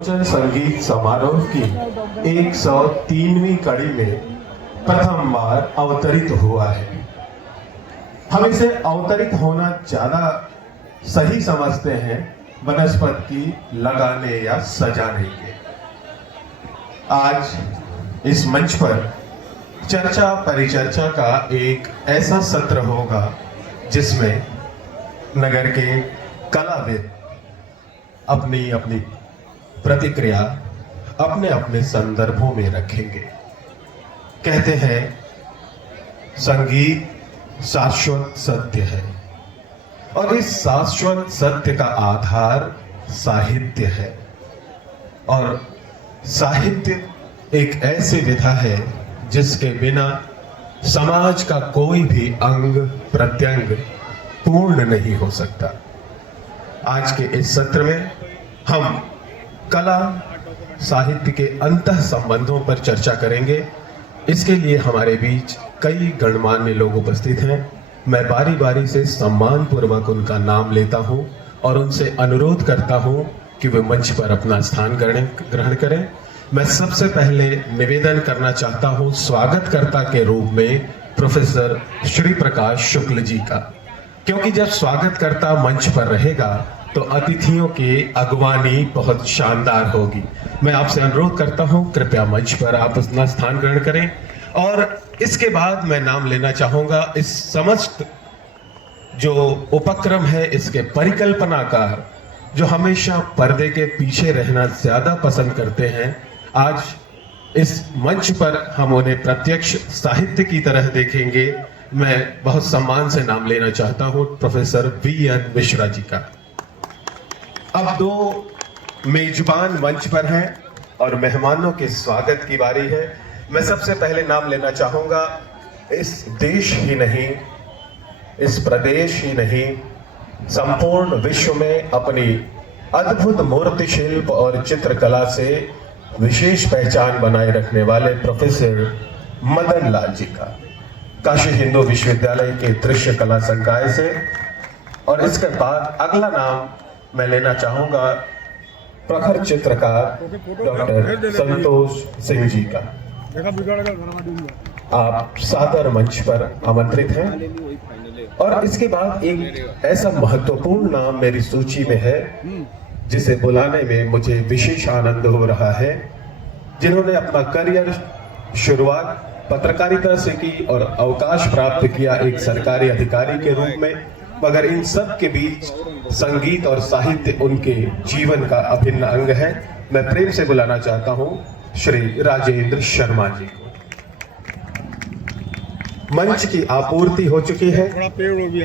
संगीत समारोह की 103वीं कड़ी में प्रथम बार अवतरित हुआ है। हम इसे अवतरित होना ज्यादा सही समझते हैं वनस्पति की लगाने या सजाने के। आज इस मंच पर चर्चा परिचर्चा का एक ऐसा सत्र होगा जिसमें नगर के कलाविद अपनी अपनी प्रतिक्रिया अपने अपने संदर्भों में रखेंगे। कहते हैं संगीत शाश्वत सत्य है और इस शाश्वत सत्य का आधार साहित्य है और साहित्य एक ऐसी विधा है जिसके बिना समाज का कोई भी अंग प्रत्यंग पूर्ण नहीं हो सकता। आज के इस सत्र में हम कला साहित्य के अंतः संबंधों पर चर्चा करेंगे। इसके लिए हमारे बीच कई गणमान्य लोग उपस्थित हैं। मैं बारी बारी से सम्मान पूर्वक उनका नाम लेता हूं और उनसे अनुरोध करता हूं कि वे मंच पर अपना स्थान ग्रहण करें। मैं सबसे पहले निवेदन करना चाहता हूं स्वागतकर्ता के रूप में प्रोफेसर श्री प्रकाश शुक्ल जी का, क्योंकि जब स्वागतकर्ता मंच पर रहेगा तो अतिथियों की अगवानी बहुत शानदार होगी। मैं आपसे अनुरोध करता हूं कृपया मंच पर आप अपना स्थान ग्रहण करें और इसके बाद मैं नाम लेना चाहूंगा इस समस्त जो उपक्रम है इसके परिकल्पनाकार जो हमेशा पर्दे के पीछे रहना ज्यादा पसंद करते हैं। आज इस मंच पर हम उन्हें प्रत्यक्ष साहित्य की तरह देखेंगे। मैं बहुत सम्मान से नाम लेना चाहता हूं प्रोफेसर VN मिश्रा जी का। अब दो मेजबान मंच पर हैं और मेहमानों के स्वागत की बारी है। मैं सबसे पहले नाम लेना चाहूंगा इस देश ही नहीं, इस प्रदेश ही नहीं, संपूर्ण विश्व में अपनी अद्भुत मूर्ति शिल्प और चित्रकला से विशेष पहचान बनाए रखने वाले प्रोफेसर मदन लाल जी का, काशी हिंदू विश्वविद्यालय के दृश्य कला संकाय से। और इसके बाद अगला नाम मैं लेना चाहूंगा प्रखर चित्रकार डॉक्टर संतोष सिंह जी का। आप सादर मंच पर आमंत्रित हैं। और इसके बाद एक ऐसा महत्वपूर्ण नाम मेरी सूची में है जिसे बुलाने में मुझे विशेष आनंद हो रहा है, जिन्होंने अपना करियर शुरुआत पत्रकारिता से की और अवकाश प्राप्त किया एक सरकारी अधिकारी के रूप में, मगर इन सब के बीच संगीत और साहित्य उनके जीवन का अभिन्न अंग है। मैं प्रेम से बुलाना चाहता हूं श्री राजेंद्र शर्मा जी को। मंच की आपूर्ति हो चुकी है,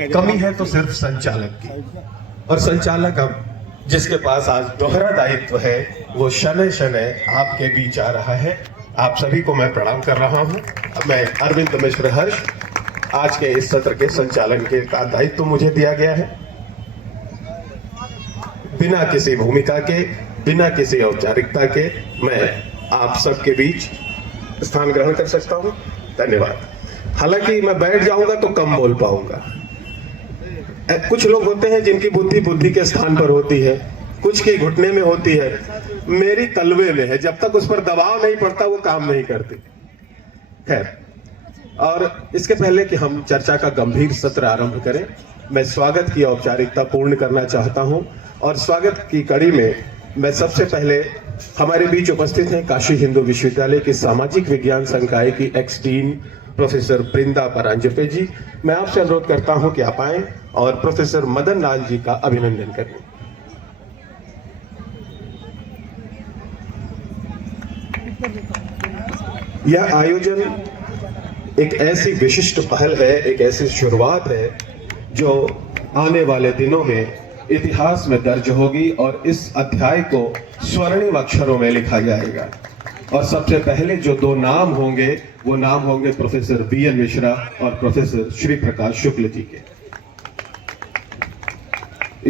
कमी है तो सिर्फ संचालक की, और संचालक अब जिसके पास आज दोहरा दायित्व है वो शनय शनय आपके बीच आ रहा है। आप सभी को मैं प्रणाम कर रहा हूं। मैं अरविंद मिश्र हर्ष, आज के इस सत्र के संचालन के का दायित्व मुझे दिया गया है। बिना किसी भूमिका के, बिना किसी औपचारिकता के मैं आप सबके बीच स्थान ग्रहण कर सकता हूं। धन्यवाद। हालांकि मैं बैठ जाऊंगा तो कम बोल पाऊंगा। कुछ लोग होते हैं जिनकी बुद्धि के स्थान पर होती है, कुछ की घुटने में होती है, मेरी तलवे में है। जब तक उस पर दबाव नहीं पड़ता वो काम नहीं करती। खैर, और इसके पहले कि हम चर्चा का गंभीर सत्र आरंभ करें, मैं स्वागत की औपचारिकता पूर्ण करना चाहता हूं। और स्वागत की कड़ी में मैं सबसे पहले हमारे बीच उपस्थित हैं काशी हिंदू विश्वविद्यालय के सामाजिक विज्ञान संकाय की एक्स-डीन प्रोफेसर बृंदा परांजपे जी। मैं आपसे अनुरोध करता हूं कि आप आएं और प्रोफेसर मदन लाल जी का अभिनंदन करें। यह आयोजन एक ऐसी विशिष्ट पहल है, एक ऐसी शुरुआत है जो आने वाले दिनों में इतिहास में दर्ज होगी और इस अध्याय को स्वर्णिम अक्षरों में लिखा जाएगा। और सबसे पहले जो दो नाम होंगे वो नाम होंगे प्रोफेसर VN मिश्रा और प्रोफेसर श्री प्रकाश शुक्ल जी के।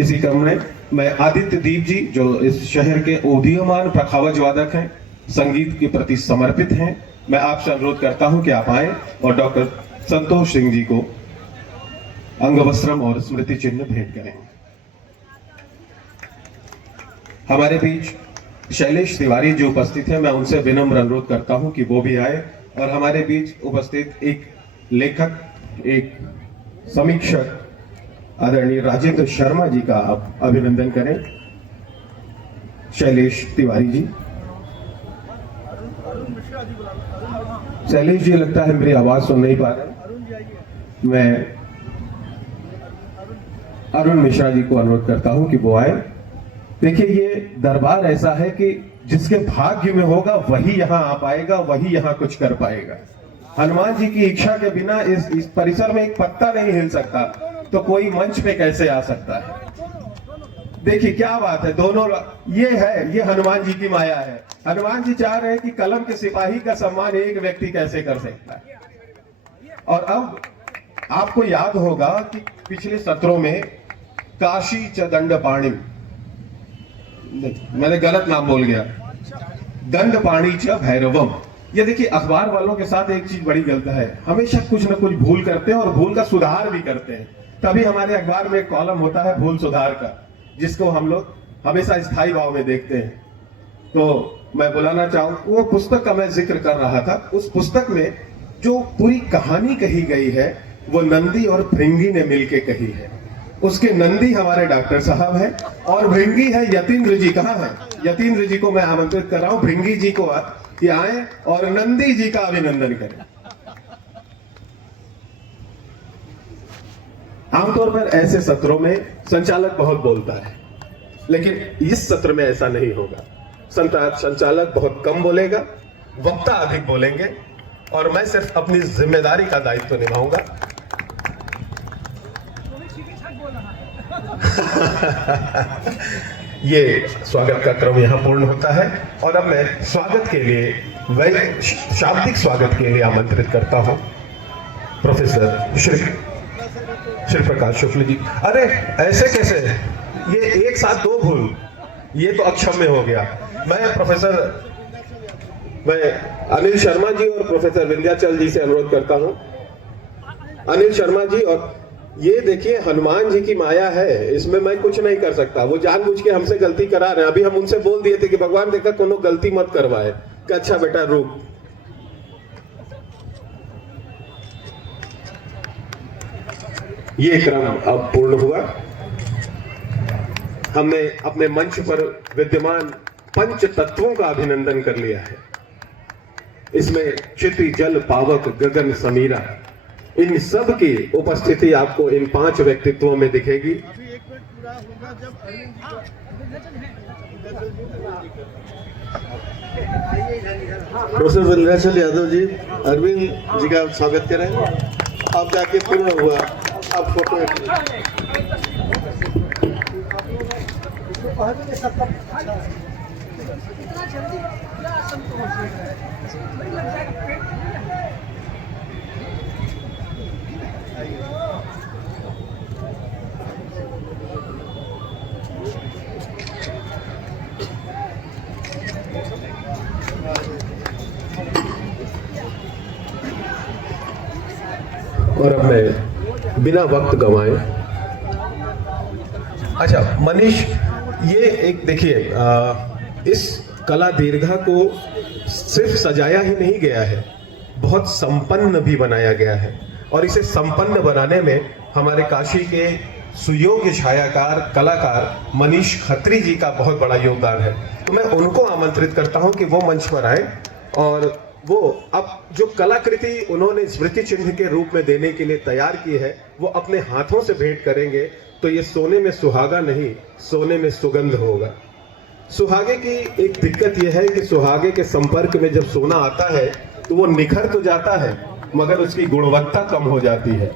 इसी क्रम में मैं आदित्य दीप जी, जो इस शहर के उदीयमान प्रखावज वादक हैं, संगीत के प्रति समर्पित हैं, मैं आपसे अनुरोध करता हूं कि आप आए और डॉक्टर संतोष सिंह जी को अंगवस्त्रम और स्मृति चिन्ह भेंट करें। हमारे बीच शैलेश तिवारी जो उपस्थित हैं, मैं उनसे विनम्र अनुरोध करता हूं कि वो भी आए और हमारे बीच उपस्थित एक लेखक, एक समीक्षक आदरणीय राजेंद्र शर्मा जी का आप अभिनंदन करें। शैलेश तिवारी जी। शैलेश जी, लगता है मेरी आवाज सुन नहीं पा रहे। मैं अरुण मिश्रा जी को अनुरोध करता हूं कि वो आए। देखिए, ये दरबार ऐसा है कि जिसके भाग्य में होगा वही यहां आ पाएगा, वही यहां कुछ कर पाएगा। हनुमान जी की इच्छा के बिना इस परिसर में एक पत्ता नहीं हिल सकता, तो कोई मंच पे कैसे आ सकता है? देखिए क्या बात है, दोनों ये हनुमान जी की माया है। हनुमान जी चाह रहे हैं कि कलम के सिपाही का सम्मान एक व्यक्ति कैसे कर सकता है। और अब आपको याद होगा कि पिछले सत्रों में काशी च दंडपाणि, मैंने गलत नाम बोल गया, दंडपाणि च भैरवम। ये देखिए, अखबार वालों के साथ एक चीज बड़ी गलत है, हमेशा कुछ ना कुछ भूल करते हैं और भूल का सुधार भी करते हैं। तभी हमारे अखबार में एक कॉलम होता है भूल सुधार का, जिसको हम लोग हमेशा स्थायी भाव में देखते हैं। तो मैं बुलाना चाहूं, वो पुस्तक का मैं जिक्र कर रहा था। उस पुस्तक में जो पूरी कहानी कही गई है वो नंदी और भृंगी ने मिलके कही है। उसके नंदी हमारे डॉक्टर साहब हैं और भृंगी है यतीन्द्र जी। कहाँ है यतीन्द्र जी? को मैं आमंत्रित कर रहा हूं भृंगी जी को कि आए और नंदी जी का अभिनंदन करें। आमतौर पर ऐसे सत्रों में संचालक बहुत बोलता है, लेकिन इस सत्र में ऐसा नहीं होगा। संचालक बहुत कम बोलेगा, वक्ता अधिक बोलेंगे और मैं सिर्फ अपनी जिम्मेदारी का दायित्व निभाऊंगा। ये स्वागत का क्रम यहां पूर्ण होता है और अब मैं स्वागत के लिए, शाब्दिक स्वागत के लिए आमंत्रित करता हूं प्रोफेसर श्री प्रकाश शुक्ल जी। अरे ऐसे कैसे, ये एक साथ दो भूल, ये तो अक्षम्य हो गया। मैं अनिल शर्मा जी और प्रोफेसर विंध्याचल जी से अनुरोध करता हूं। अनिल शर्मा जी, और ये देखिए हनुमान जी की माया है, इसमें मैं कुछ नहीं कर सकता। वो जानबूझ के हमसे गलती करा रहे हैं। अभी हम उनसे बोल दिए थे कि भगवान देखा कोनो गलती मत करवाए, कि अच्छा बेटा रुक। ये क्रम अब पूर्ण हुआ। हमने अपने मंच पर विद्यमान पंच तत्वों का अभिनंदन कर लिया है। इसमें क्षिति, जल, पावक, गगन, समीरा, इन सब की उपस्थिति आपको इन 5 व्यक्तित्वों में दिखेगी। प्रोफेसर विंध्याचल यादव जी, अरविंद जी का स्वागत करें। आप जाके पूर्ण हुआ, आप फोटो और अब मैं बिना वक्त गंवाए, अच्छा मनीष, ये एक देखिए, इस कला दीर्घा को सिर्फ सजाया ही नहीं गया है, बहुत संपन्न भी बनाया गया है। और इसे संपन्न बनाने में हमारे काशी के सुयोग्य छायाकार कलाकार मनीष खत्री जी का बहुत बड़ा योगदान है। तो मैं उनको आमंत्रित करता हूं कि वो मंच पर आए और वो अब जो कलाकृति उन्होंने स्मृति चिन्ह के रूप में देने के लिए तैयार की है, वो अपने हाथों से भेंट करेंगे। तो ये सोने में सुहागा नहीं, सोने में सुगंध होगा। सुहागे की एक दिक्कत यह है कि सुहागे के संपर्क में जब सोना आता है तो वो निखर तो जाता है, मगर उसकी गुणवत्ता कम हो जाती है।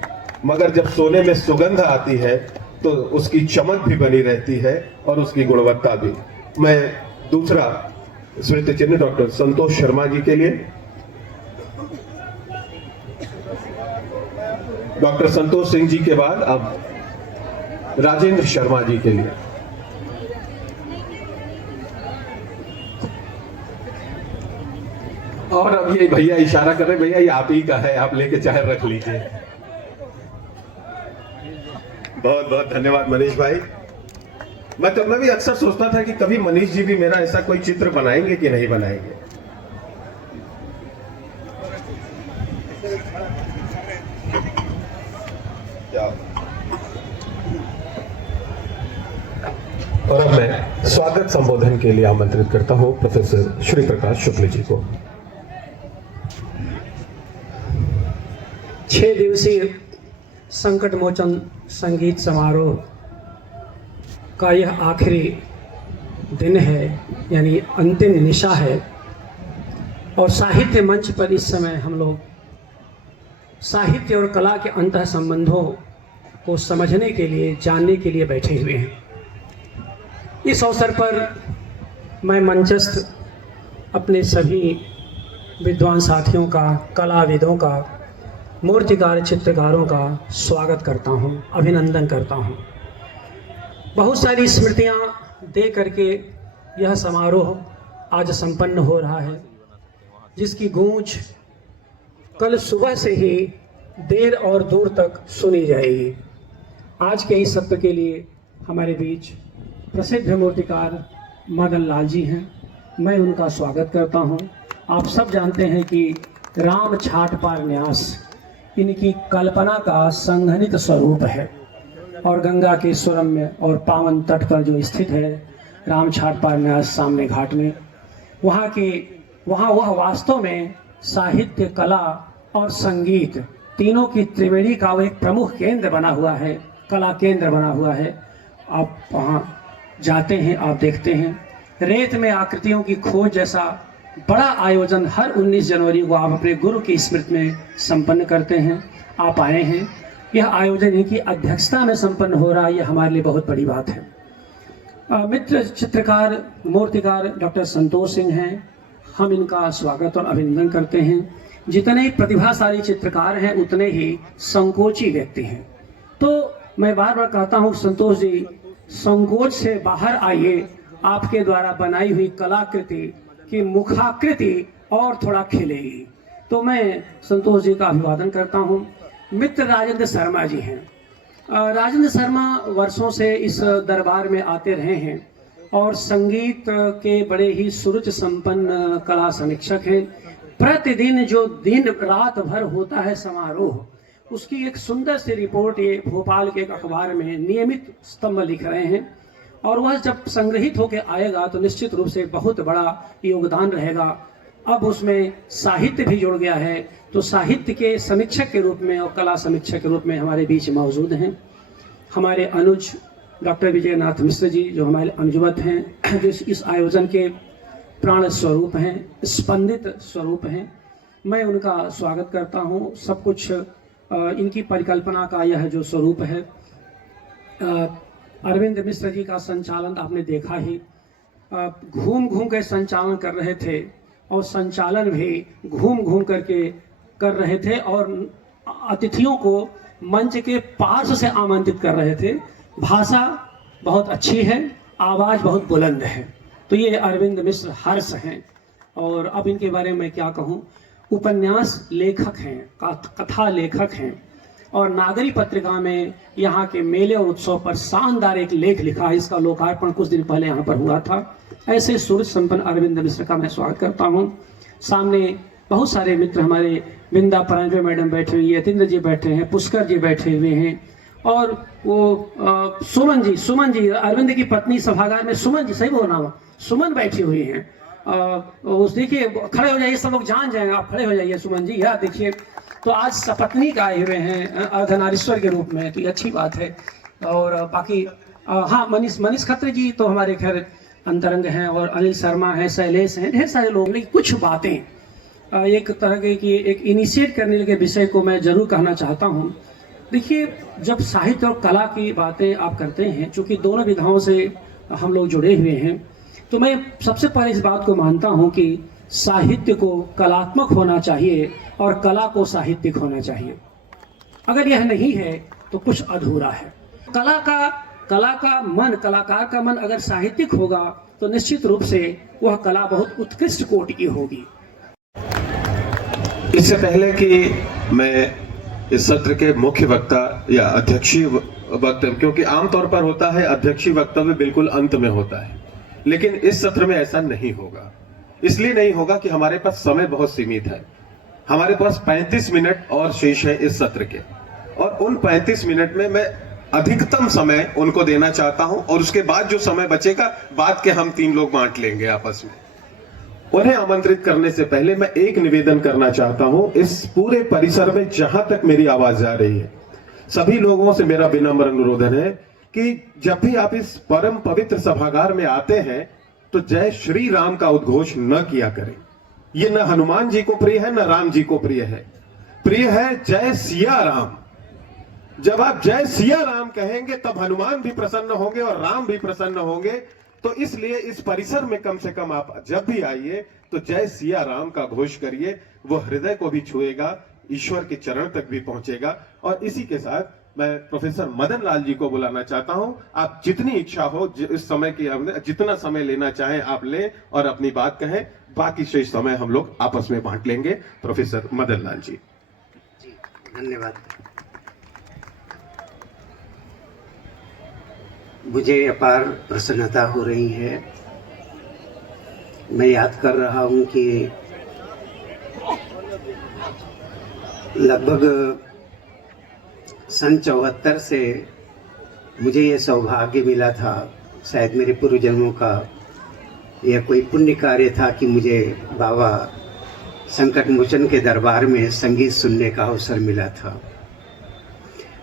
मगर जब सोने में सुगंध आती है तो उसकी चमक भी बनी रहती है और उसकी गुणवत्ता भी। मैं दूसरा स्मृति चिन्ह डॉक्टर संतोष शर्मा जी के लिए, डॉक्टर संतोष सिंह जी के बाद अब राजेंद्र शर्मा जी के लिए। और अब ये भैया इशारा कर रहे, भैया ये आप ही का है, आप लेके चाहे रख लीजिए। बहुत बहुत धन्यवाद मनीष भाई। मैं भी अक्सर सोचता था कि कभी मनीष जी भी मेरा ऐसा कोई चित्र बनाएंगे कि नहीं बनाएंगे। और अब मैं स्वागत संबोधन के लिए आमंत्रित करता हूं प्रोफेसर श्री प्रकाश शुक्ल जी को। 6 दिवसीय संकट मोचन संगीत समारोह का यह आखिरी दिन है, यानी अंतिम निशा है। और साहित्य मंच पर इस समय हम लोग साहित्य और कला के अंतः संबंधों को समझने के लिए, जानने के लिए बैठे हुए हैं। इस अवसर पर मैं मंचस्थ अपने सभी विद्वान साथियों का, कलाविदों का, मूर्तिकार चित्रकारों का स्वागत करता हूं, अभिनंदन करता हूं। बहुत सारी स्मृतियां दे करके यह समारोह आज संपन्न हो रहा है, जिसकी गूंज कल सुबह से ही देर और दूर तक सुनी जाएगी। आज के इस सत्र के लिए हमारे बीच प्रसिद्ध मूर्तिकार मदन लाल जी हैं। मैं उनका स्वागत करता हूं। आप सब जानते हैं कि राम छाट पार न्यास इनकी कल्पना का संघनित स्वरूप है, और गंगा के सुरम्य और पावन तट पर जो स्थित है राम छाट पार न्यास सामने घाट में, वहाँ वह वास्तव में साहित्य, कला और संगीत तीनों की त्रिवेणी का वो एक प्रमुख केंद्र बना हुआ है, कला केंद्र बना हुआ है। आप वहाँ जाते हैं, आप देखते हैं रेत में आकृतियों की खोज जैसा बड़ा आयोजन हर 19 जनवरी को आप अपने गुरु की स्मृति में संपन्न करते हैं। आप आए हैं, यह आयोजन इनकी अध्यक्षता में संपन्न हो रहा है, यह हमारे लिए बहुत बड़ी बात है। मित्र चित्रकार मूर्तिकार डॉक्टर संतोष सिंह हैं, हम इनका स्वागत और अभिनंदन करते हैं। जितने प्रतिभाशाली चित्रकार हैं उतने ही संकोची व्यक्ति हैं। तो मैं बार बार कहता हूँ संतोष जी, संकोच से बाहर आइए, आपके द्वारा बनाई हुई कलाकृति की मुखाकृति और थोड़ा खिलेगी। तो मैं संतोष जी का अभिवादन करता हूँ। मित्र राजेंद्र शर्मा जी हैं। राजेंद्र शर्मा वर्षों से इस दरबार में आते रहे हैं और संगीत के बड़े ही सुरुचि संपन्न कला समीक्षक हैं। प्रतिदिन जो दिन रात भर होता है समारोह, उसकी एक सुंदर सी रिपोर्ट ये भोपाल के एक अखबार में नियमित स्तंभ लिख रहे हैं, और वह जब संग्रहित होकर आएगा तो निश्चित रूप से बहुत बड़ा योगदान रहेगा। अब उसमें साहित्य भी जुड़ गया है, तो साहित्य के समीक्षक के रूप में और कला समीक्षक के रूप में हमारे बीच मौजूद हैं हमारे अनुज डॉक्टर विजयनाथ मिश्र जी, जो हमारे अनुजवत हैं, जो इस आयोजन के प्राण स्वरूप हैं, स्पंदित स्वरूप हैं। मैं उनका स्वागत करता हूँ। सब कुछ इनकी परिकल्पना का यह जो स्वरूप है। अरविंद मिश्र जी का संचालन आपने देखा ही, घूम घूम कर संचालन कर रहे थे, और संचालन भी घूम घूम करके कर रहे थे, और अतिथियों को मंच के पार्श्व से आमंत्रित कर रहे थे। भाषा बहुत अच्छी है, आवाज़ बहुत बुलंद है। तो ये अरविंद मिश्र हर्ष हैं, और अब इनके बारे में क्या कहूँ। उपन्यास लेखक हैं, कथा लेखक हैं, और नागरी पत्रिका में यहाँ के मेले और उत्सव पर शानदार एक लेख लिखा है। इसका लोकार्पण कुछ दिन पहले यहाँ पर हुआ था। ऐसे सूरज संपन्न अरविंद मिश्र का मैं स्वागत करता हूँ। सामने बहुत सारे मित्र हमारे, विंदा परांजपे मैडम बैठे हुई, यतीन्द्र जी बैठे हैं, पुष्कर जी बैठे हुए हैं, और वो सुमन जी अरविंद की पत्नी सभागार में, सुमन जी, सही बोल रहा हूँ, सुमन बैठी हुई हैं। उस देखिए, खड़े हो जाइए, सब लोग जान जाएंगे, आप खड़े हो जाइए सुमन जी। यह देखिए, तो आज सपत्नीक आए हुए हैं अर्धनारीश्वर के रूप में, तो ये अच्छी बात है। और बाकी हाँ, मनीष खत्री जी तो हमारे खैर अंतरंग हैं, और अनिल शर्मा हैं, शैलेश हैं, ढेर सारे लोग। लेकिन कुछ बातें एक तरह की एक इनिशिएट करने के विषय को मैं जरूर कहना चाहता हूँ। देखिए, जब साहित्य और कला की बातें आप करते हैं, चूँकि दोनों विधाओं से हम लोग जुड़े हुए हैं, तो मैं सबसे पहले इस बात को मानता हूँ कि साहित्य को कलात्मक होना चाहिए और कला को साहित्यिक होना चाहिए। अगर यह नहीं है तो कुछ अधूरा है। कला का मन, कलाकार का मन अगर साहित्यिक होगा तो निश्चित रूप से वह कला बहुत उत्कृष्ट कोटि की होगी। इससे पहले कि मैं इस सत्र के मुख्य वक्ता या अध्यक्षीय वक्तव्य, क्योंकि आमतौर पर होता है अध्यक्षीय वक्तव्य बिल्कुल अंत में होता है, लेकिन इस सत्र में ऐसा नहीं होगा। इसलिए नहीं होगा कि हमारे पास समय बहुत सीमित है। हमारे पास 35 मिनट और शेष है इस सत्र के, और उन 35 मिनट में मैं अधिकतम समय उनको देना चाहता हूं, और उसके बाद जो समय बचेगा बाद के हम 3 लोग बांट लेंगे आपस में। उन्हें आमंत्रित करने से पहले मैं एक निवेदन करना चाहता हूं। इस पूरे परिसर में जहां तक मेरी आवाज जा रही है, सभी लोगों से मेरा विनम्र अनुरोध है कि जब भी आप इस परम पवित्र सभागार में आते हैं तो जय श्री राम का उद्घोष न किया करें। ये न हनुमान जी को प्रिय है, न राम जी को प्रिय है। प्रिय है जय सिया राम। जब आप जय सिया राम कहेंगे तब हनुमान भी प्रसन्न होंगे और राम भी प्रसन्न होंगे। तो इसलिए इस परिसर में कम से कम आप जब भी आइए तो जय सिया राम का घोष करिए। वो हृदय को भी छुएगा, ईश्वर के चरण तक भी पहुंचेगा। और इसी के साथ मैं प्रोफेसर मदन लाल जी को बुलाना चाहता हूं। आप जितनी इच्छा हो इस समय की, हमने जितना समय लेना चाहें आप लें और अपनी बात कहें। बाकी शेष समय हम लोग आपस में बांट लेंगे। प्रोफेसर मदन लाल जी। जी धन्यवाद। मुझे अपार प्रसन्नता हो रही है। मैं याद कर रहा हूं कि लगभग सन 74 से मुझे ये सौभाग्य मिला था, शायद मेरे पूर्व जन्मों का यह कोई पुण्य कार्य था कि मुझे बाबा संकट मोचन के दरबार में संगीत सुनने का अवसर मिला था।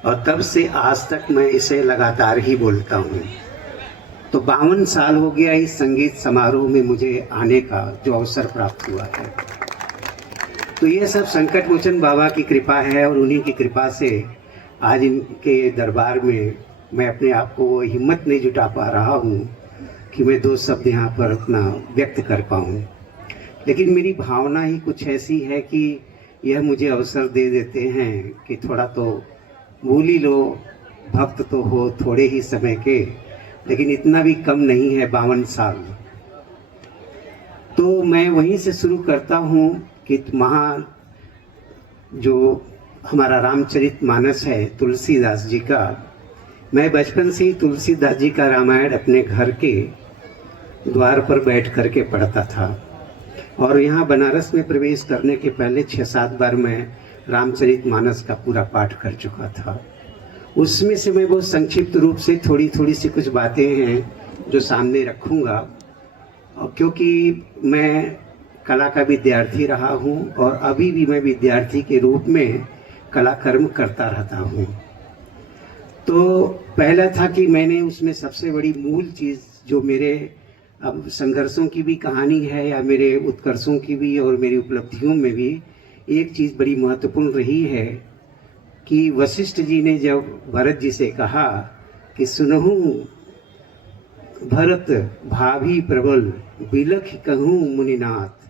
और तब से आज तक मैं इसे लगातार ही बोलता हूँ। तो 52 साल हो गया इस संगीत समारोह में मुझे आने का जो अवसर प्राप्त हुआ है। तो ये सब संकट मोचन बाबा की कृपा है, और उन्हीं की कृपा से आज इनके दरबार में मैं अपने आप को वो हिम्मत नहीं जुटा पा रहा हूँ कि मैं 2 शब्द यहाँ पर अपना व्यक्त कर पाऊँ। लेकिन मेरी भावना ही कुछ ऐसी है कि यह मुझे अवसर दे देते हैं कि थोड़ा तो भूल ही लो, भक्त तो हो थोड़े ही समय के, लेकिन इतना भी कम नहीं है 52 साल। तो मैं वहीं से शुरू करता हूँ कि महान जो हमारा रामचरितमानस है तुलसीदास जी का, मैं बचपन से ही तुलसीदास जी का रामायण अपने घर के द्वार पर बैठ कर के पढ़ता था। और यहाँ बनारस में प्रवेश करने के पहले 6-7 बार मैं रामचरितमानस का पूरा पाठ कर चुका था। उसमें से मैं बहुत संक्षिप्त रूप से थोड़ी सी कुछ बातें हैं जो सामने रखूँगा। और क्योंकि मैं कला का विद्यार्थी रहा हूँ और अभी भी मैं विद्यार्थी के रूप में कला कर्म करता रहता हूँ। तो पहला था कि मैंने उसमें सबसे बड़ी मूल चीज़ जो मेरे अब संघर्षों की भी कहानी है या मेरे उत्कर्षों की भी और मेरी उपलब्धियों में भी एक चीज़ बड़ी महत्वपूर्ण रही है कि वशिष्ठ जी ने जब भरत जी से कहा कि सुनहु भरत भाभी प्रबल बिलख कहूँ मुनिनाथ,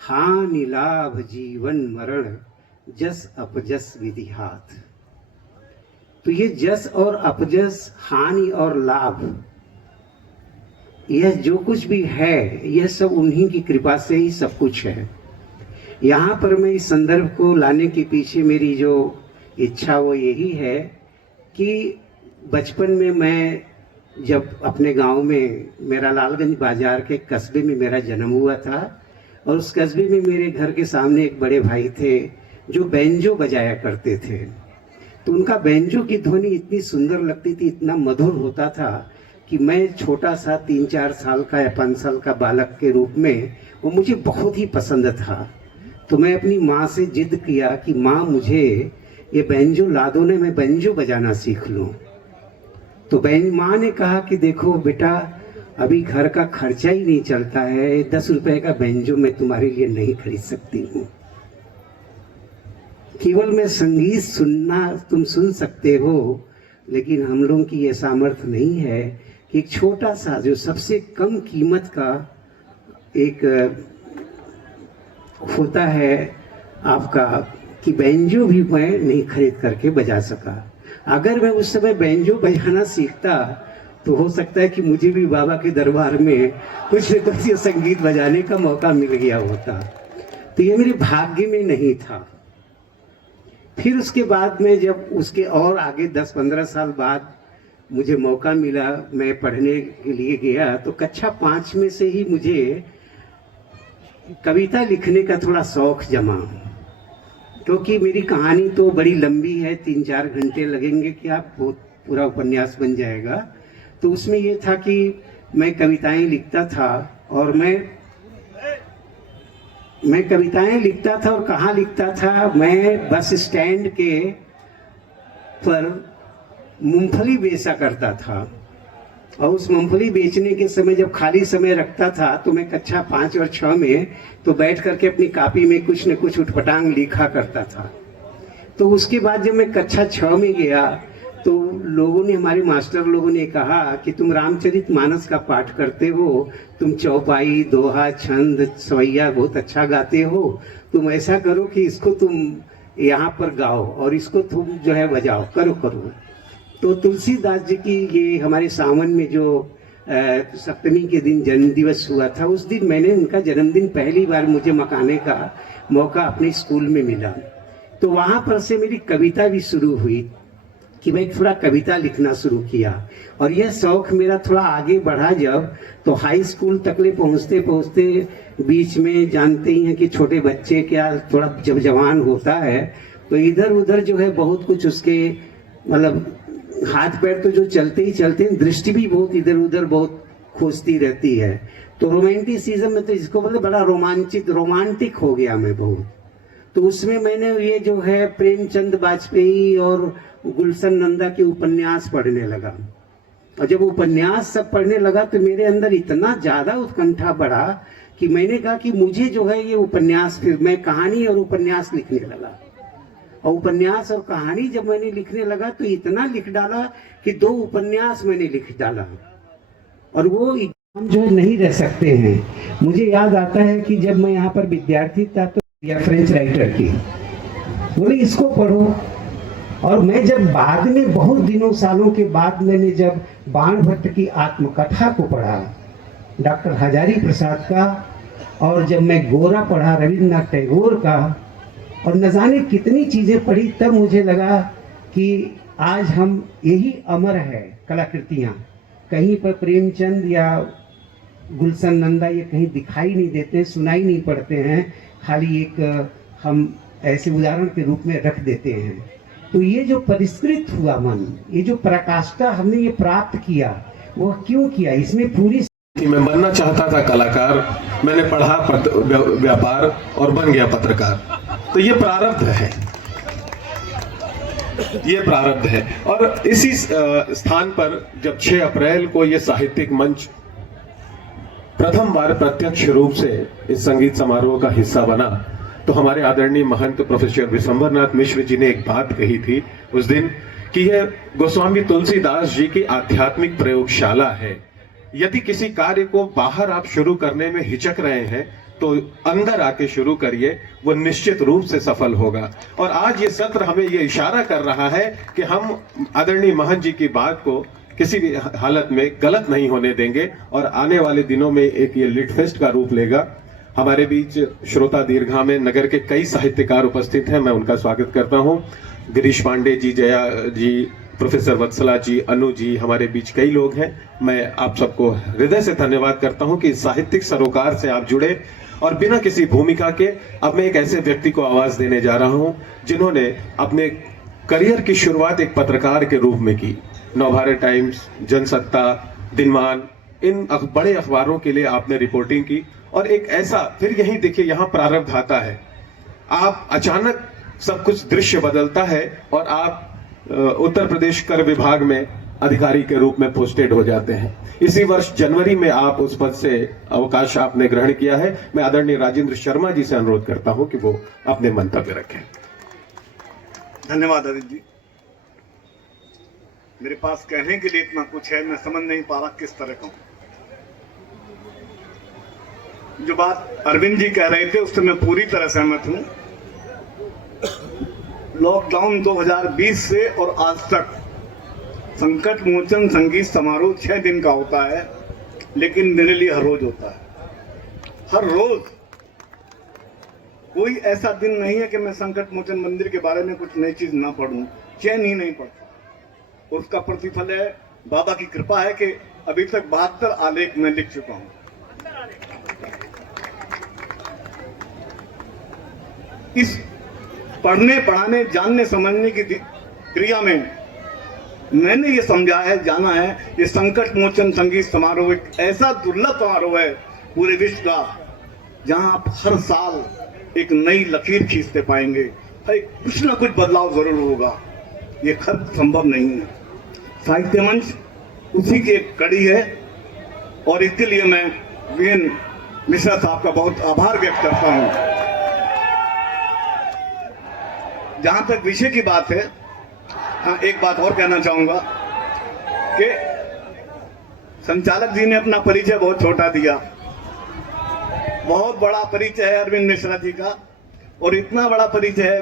हानि लाभ जीवन मरण जस अपजस विधि हाथ। तो ये जस और अपजस, हानि और लाभ, यह जो कुछ भी है यह सब उन्हीं की कृपा से ही सब कुछ है। यहाँ पर मैं इस संदर्भ को लाने के पीछे मेरी जो इच्छा वो यही है कि बचपन में मैं जब अपने गांव में, मेरा लालगंज बाजार के कस्बे में मेरा जन्म हुआ था, और उस कस्बे में मेरे घर के सामने एक बड़े भाई थे जो बैंजो बजाया करते थे। तो उनका बैंजो की ध्वनि इतनी सुंदर लगती थी, इतना मधुर होता था कि मैं छोटा सा 3-4 साल का या 5 साल का बालक के रूप में वो मुझे बहुत ही पसंद था। तो मैं अपनी माँ से जिद किया कि माँ मुझे ये बैंजो ला दो ना, मैं बैंजो बजाना सीख लूँ। तो माँ ने कहा कि देखो बेटा, अभी घर का खर्चा ही नहीं चलता है, 10 रुपए का बैंजो मैं तुम्हारे लिए नहीं खरीद सकती हूँ। केवल मैं संगीत सुनना तुम सुन सकते हो, लेकिन हम लोगों की ये सामर्थ्य नहीं है कि एक छोटा सा जो सबसे कम कीमत का एक होता है आपका कि बैंजो भी मैं नहीं खरीद करके बजा सका। अगर मैं उस समय बैंजो बजाना सीखता तो हो सकता है कि मुझे भी बाबा के दरबार में कुछ न कुछ संगीत बजाने का मौका मिल गया होता। तो ये मेरे भाग्य में नहीं था। फिर उसके बाद में जब उसके और आगे 10-15 साल बाद मुझे मौका मिला, मैं पढ़ने के लिए गया, तो कक्षा 5 में से ही मुझे कविता लिखने का थोड़ा शौक जमा, क्योंकि मेरी कहानी तो बड़ी लंबी है, 3-4 घंटे लगेंगे कि आप पूरा उपन्यास बन जाएगा। तो उसमें ये था कि मैं कविताएं लिखता था, और मैं कविताएं लिखता था। और कहाँ लिखता था? मैं बस स्टैंड के पर मूंगफली बेचा करता था, और उस मूंगफली बेचने के समय जब खाली समय रखता था तो मैं कक्षा 5 और 6 में तो बैठ करके अपनी कॉपी में कुछ न कुछ उठपटांग लिखा करता था। तो उसके बाद जब मैं कक्षा 6 में गया तो लोगों ने, हमारे मास्टर लोगों ने कहा कि तुम रामचरितमानस का पाठ करते हो, तुम चौपाई, दोहा, छंद, सवैया बहुत अच्छा गाते हो, तुम ऐसा करो कि इसको तुम यहाँ पर गाओ और इसको तुम जो है बजाओ, करो। तो तुलसीदास जी की ये हमारे सावन में जो सप्तमी के दिन जन्मदिवस हुआ था, उस दिन मैंने उनका जन्मदिन पहली बार मुझे मकाने का मौका अपने स्कूल में मिला। तो वहाँ पर से मेरी कविता भी शुरू हुई कि मैं थोड़ा कविता लिखना शुरू किया, और यह शौक मेरा थोड़ा आगे बढ़ा जब, तो हाई स्कूल तकले पहुँचते पहुँचते बीच में जानते ही हैं कि छोटे बच्चे क्या थोड़ा जब जवान होता है तो इधर उधर जो है बहुत कुछ उसके मतलब हाथ पैर तो जो चलते ही चलते हैं, दृष्टि भी बहुत इधर उधर बहुत खोजती रहती है। तो रोमांटिसिज्म में तो इसको मतलब बड़ा रोमांटिक हो गया मैं बहुत। तो उसमें मैंने ये जो है प्रेमचंद वाजपेयी और गुलशन नंदा के उपन्यास पढ़ने लगा, और जब उपन्यास सब पढ़ने लगा तो मेरे अंदर इतना ज्यादा उत्कंठा बढ़ा कि मैंने कहा कि मुझे जो है ये उपन्यास, फिर मैं कहानी और उपन्यास लिखने लगा। और उपन्यास और कहानी जब मैंने लिखने लगा तो इतना लिख डाला कि 2 उपन्यास मैंने लिख डाला, और वो हम जो है नहीं रह सकते हैं। मुझे याद आता है कि जब मैं यहाँ पर विद्यार्थी था तो या फ्रेंच राइटर की बोले इसको पढ़ो, और मैं जब बाद में बहुत दिनों सालों के बाद मैंने जब बाणभट्ट की आत्मकथा को पढ़ा, डॉक्टर हजारी प्रसाद का, और जब मैं गोरा पढ़ा रविन्द्रनाथ टैगोर का, और न जाने कितनी चीजें पढ़ी, तब मुझे लगा कि आज हम यही अमर है कलाकृतियाँ। कहीं पर प्रेमचंद या गुलशन नंदा ये कहीं दिखाई नहीं देते, सुनाई नहीं पड़ते हैं, खाली एक हम ऐसे उदाहरण के रूप में रख देते हैं। तो ये जो परिष्कृत हुआ मन, ये जो पराकाष्ठा हमने ये प्राप्त किया, वो क्यों किया? इसमें पूरी मैं बनना चाहता था कलाकार, मैंने पढ़ा व्यापार और बन गया पत्रकार। तो ये प्रारब्ध है, ये प्रारब्ध है। और इसी स्थान पर जब 6 अप्रैल को ये साहित्यिक मंच प्रथम बार प्रत्यक्ष रूप से इस संगीत समारोह का हिस्सा बना, तो हमारे आदरणीय महंत प्रोफेसर विशंबरनाथ मिश्र जी ने एक बात कही थी उस दिन कि यह गोस्वामी तुलसीदास जी की आध्यात्मिक प्रयोगशाला है। यदि किसी कार्य को बाहर आप शुरू करने में हिचक रहे हैं तो अंदर आके शुरू करिए, वो निश्चित रूप से सफल होगा। और आज ये सत्र हमें ये इशारा कर रहा है कि हम आदरणीय महंत जी की बात को किसी भी हालत में गलत नहीं होने देंगे, और आने वाले दिनों में एक ये लिट फेस्ट का रूप लेगा। हमारे बीच श्रोता दीर्घा में नगर के कई साहित्यकार उपस्थित हैं, मैं उनका स्वागत करता हूं। गिरीश पांडे जी, जया जी, प्रोफेसर वत्सला जी, अनु जी, हमारे बीच कई लोग हैं। मैं आप सबको हृदय से धन्यवाद करता हूं कि साहित्यिक सरोकार से आप जुड़े, और बिना किसी भूमिका के अब मैं एक ऐसे व्यक्ति को आवाज देने जा रहा हूं जिन्होंने अपने करियर की शुरुआत एक पत्रकार के रूप में की। नवभारत टाइम्स, जनसत्ता, दिनमान, इन बड़े अखबारों के लिए आपने रिपोर्टिंग की, और एक ऐसा फिर यही देखिए यहाँ प्रारब्ध आता है, आप अचानक सब कुछ दृश्य बदलता है और आप उत्तर प्रदेश कर विभाग में अधिकारी के रूप में पोस्टेड हो जाते हैं। इसी वर्ष जनवरी में आप उस पद से अवकाश आपने ग्रहण किया है। मैं आदरणीय राजेंद्र शर्मा जी से अनुरोध करता हूं कि वो अपने मंतव्य रखें। धन्यवाद अदित जी। मेरे पास कहने के लिए इतना कुछ है, मैं समझ नहीं पा रहा किस तरह कहूं। जो बात अरविंद जी कह रहे थे उससे मैं पूरी तरह सहमत हूं। लॉकडाउन 2020 से और आज तक संकट मोचन संगीत समारोह 6 दिन का होता है, लेकिन मेरे लिए हर रोज होता है। हर रोज कोई ऐसा दिन नहीं है कि मैं संकट मोचन मंदिर के बारे में कुछ नई चीज ना पढ़ूं, चैन ही नहीं पड़ता। उसका प्रतिफल है बाबा की कृपा है कि अभी तक 72 आलेख मैं लिख चुका हूं। इस पढ़ने, पढ़ाने, जानने, समझने की क्रिया में मैंने ये समझा है, जाना है, ये संकट मोचन संगीत समारोह एक ऐसा दुर्लभ समारोह है पूरे विश्व का, जहां आप हर साल एक नई लकीर खींचते पाएंगे। कुछ ना कुछ बदलाव जरूर होगा, ये खत संभव नहीं है। साहित्य मंच उसी की एक कड़ी है और इसके लिए मैं वीएन मिश्रा साहब का बहुत आभार व्यक्त करता हूं। जहां तक विषय की बात है, हाँ, एक बात और कहना चाहूंगा कि संचालक जी ने अपना परिचय बहुत छोटा दिया। बहुत बड़ा परिचय है अरविंद मिश्रा जी का, और इतना बड़ा परिचय है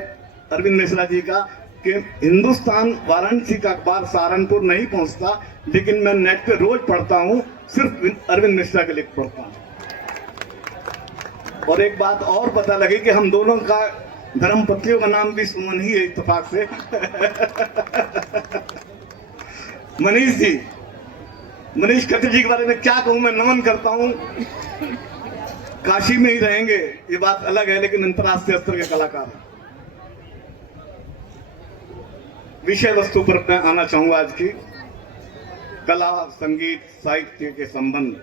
अरविंद मिश्रा जी का कि हिंदुस्तान वाराणसी का अखबार सहारनपुर नहीं पहुंचता, लेकिन मैं नेट पे रोज पढ़ता हूं, सिर्फ अरविंद मिश्रा के लिए पढ़ता हूं। और एक बात और पता लगी कि हम दोनों का धर्म पत्नियों का नाम भी सुमन ही है इत्तेफाक से। मनीष जी, मनीष खत्री जी के बारे में क्या कहूं, मैं नमन करता हूं। काशी में ही रहेंगे ये बात अलग है, लेकिन अंतर्राष्ट्रीय स्तर के कलाकार हैं। विषय वस्तु पर मैं आना चाहूंगा आज की, कला, संगीत, साहित्य के संबंध।